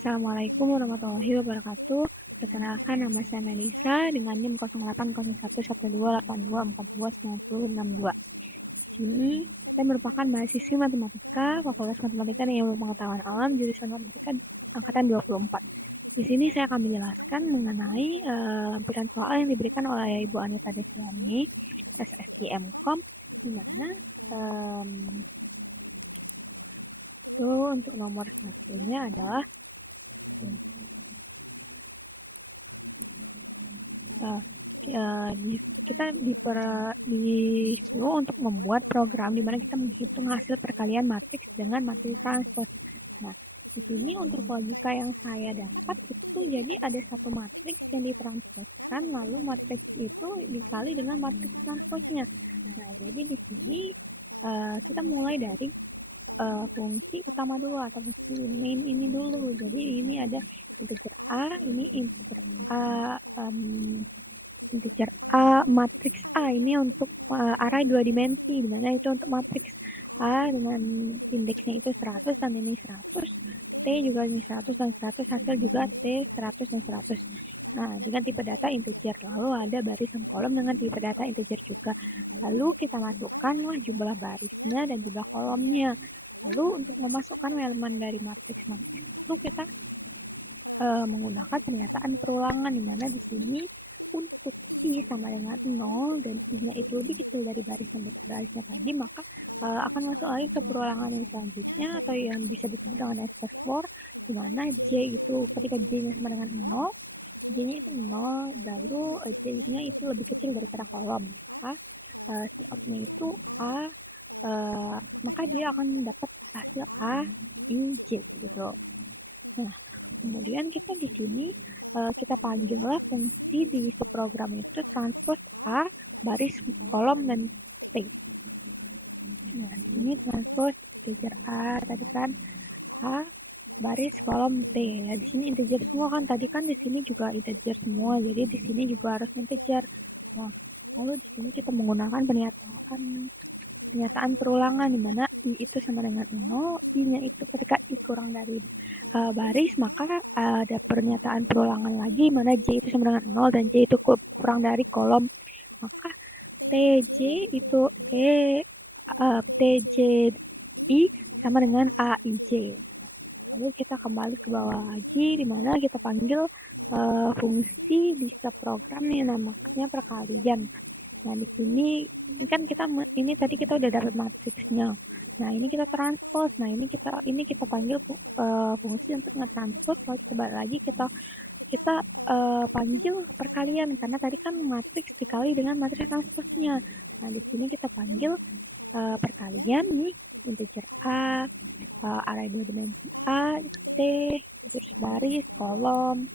Assalamualaikum warahmatullahi wabarakatuh. Perkenalkan, nama saya Melisa dengan NIM 08011282429062. Di sini saya merupakan mahasiswi matematika, Fakultas Matematika dan Ilmu Pengetahuan Alam, jurusan Matematika angkatan 24. Di sini saya akan menjelaskan mengenai lampiran soal yang diberikan oleh Ibu Anita Desiani, SSIMkom, di mana itu untuk nomor satunya adalah kita disuruh untuk membuat program di mana kita menghitung hasil perkalian matriks dengan matriks transpose. Nah, di sini untuk logika yang saya dapat itu jadi ada satu matriks yang ditransposkan, lalu matriks itu dikali dengan matriks transposnya. Nah, jadi di sini kita mulai dari fungsi utama dulu atau fungsi main ini dulu. Jadi ini ada integer A, ini integer A, matriks A ini untuk array 2 dimensi, di mana itu untuk matriks A dengan indeksnya itu 100 dan ini 100, T juga ini 100 dan 100, hasil juga T 100 dan 100. Nah, dengan tipe data integer, lalu ada baris dan kolom dengan tipe data integer juga. Lalu kita masukkanlah jumlah barisnya dan jumlah kolomnya. Lalu untuk memasukkan elemen dari matriks itu kita menggunakan pernyataan perulangan, di mana di sini untuk I sama dengan 0 dan I-nya itu lebih kecil dari barisnya tadi, maka akan masuk lagi ke perulangan yang selanjutnya atau yang bisa disebut dengan Nester for, di mana J itu ketika J-nya sama dengan 0, J-nya itu 0, lalu J-nya itu lebih kecil daripada kolom, maka si out-nya itu A, maka dia akan dapat hasil A, I, J gitu. Nah, kemudian kita di sini kita panggillah fungsi di subprogram itu transpose A, baris, kolom, dan T. Nah, di sini transpose integer A tadi kan A, baris, kolom, T. Nah, di sini integer semua kan, tadi kan di sini juga integer semua, jadi di sini juga harus integer. Nah, lalu di sini kita menggunakan pernyataan perulangan, di mana I itu sama dengan 0, I-nya itu ketika I kurang dari baris, maka ada pernyataan perulangan lagi, mana J itu sama dengan 0 dan J itu kurang dari kolom. Maka TJ itu TJI sama dengan AIJ. Lalu kita kembali ke bawah lagi, di mana kita panggil fungsi di subprogram yang namanya perkalian. Nah, di sini kan ini tadi kita udah dapat matriksnya. Nah, ini kita transpose. Nah, ini kita panggil fungsi untuk nge-transpose. Lalu kita balik lagi kita panggil perkalian karena tadi kan matriks dikali dengan matriks transposnya. Nah, di sini kita panggil perkalian nih, integer A, array 2 dimensi A, T, terus baris, kolom,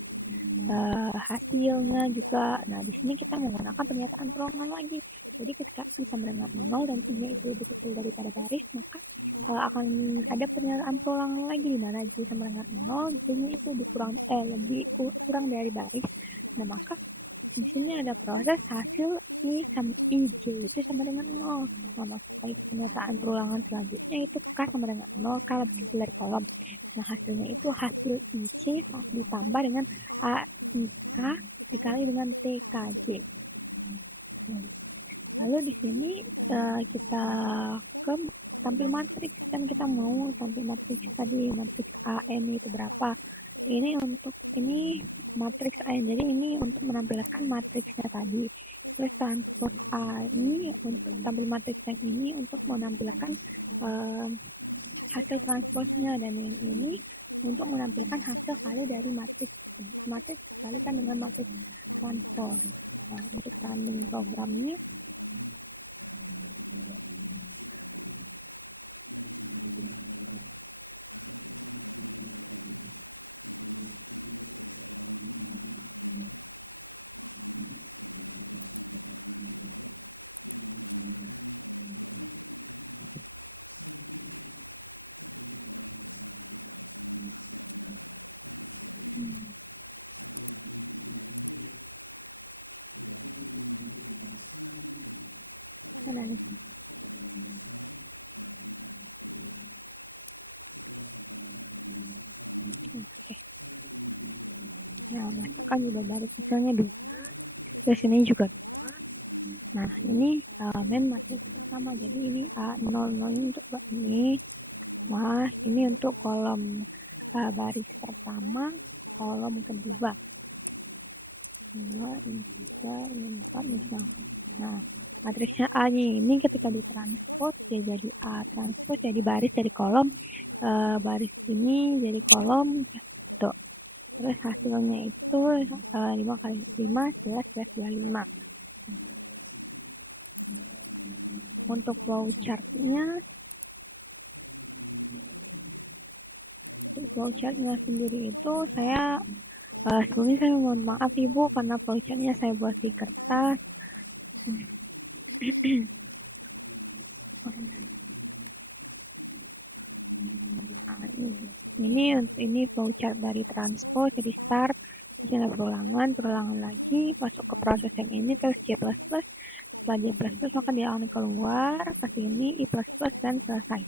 hasilnya juga. Nah, di sini kita menggunakan pernyataan perulangan lagi. Jadi ketika I sama dengan 0 dan I-nya itu lebih kecil daripada baris, maka akan ada pernyataan perulangan lagi, di mana J sama dengan 0, J-nya itu lebih kurang dari baris. Nah, maka di sini ada proses hasil I sama IJ itu sama dengan 0. Nah, masuk lagi pernyataan perulangan selanjutnya itu K sama dengan 0, K lebih kecil dari kolom. Nah, hasilnya itu hasil IJ ditambah dengan AIK dikali dengan TKJ. Lalu di sini kita ke tampil matriks, kan kita mau tampil matriks tadi, matriks AN itu berapa. Ini matriks AN, jadi ini untuk menampilkan matriksnya tadi. Terus transpose A ini untuk tampil matriks yang ini untuk menampilkan hasil transposnya, dan yang ini untuk menampilkan hasil kali dari matriks dikalikan dengan matriks transpose. Nah, untuk running programnya mana nih? Oke. kan juga dari misalnya 2, terus ini juga 2. Nah, ini elemen matriks pertama, jadi ini A00 ini untuk ini. Wah, ini untuk kolom baris pertama, kolom kedua. 2, ini 3, ini 4, ini 5. Nah, matriksnya A ini ketika ditranspos dia jadi A transpos, jadi baris dari kolom, baris ini jadi kolom, tuh. Terus hasilnya itu 5 kali 5, 11 plus 25. Untuk flowchartnya sendiri itu saya sebelumnya saya mohon maaf Ibu karena flowchartnya saya buat di kertas. Ini flowchart dari transpose, jadi start, di sini perulangan lagi, masuk ke proses yang ini, terus J++, setelah J++ maka dia akan keluar, ke sini, I++, dan selesai.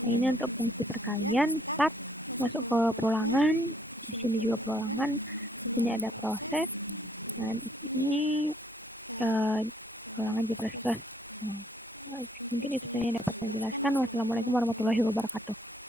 Nah, ini untuk fungsi perkalian, start, masuk ke perulangan, di sini juga perulangan, di sini ada proses, nah di sini perulangan J++. Nah, mungkin itu saja yang dapat saya jelaskan. Wassalamualaikum warahmatullahi wabarakatuh.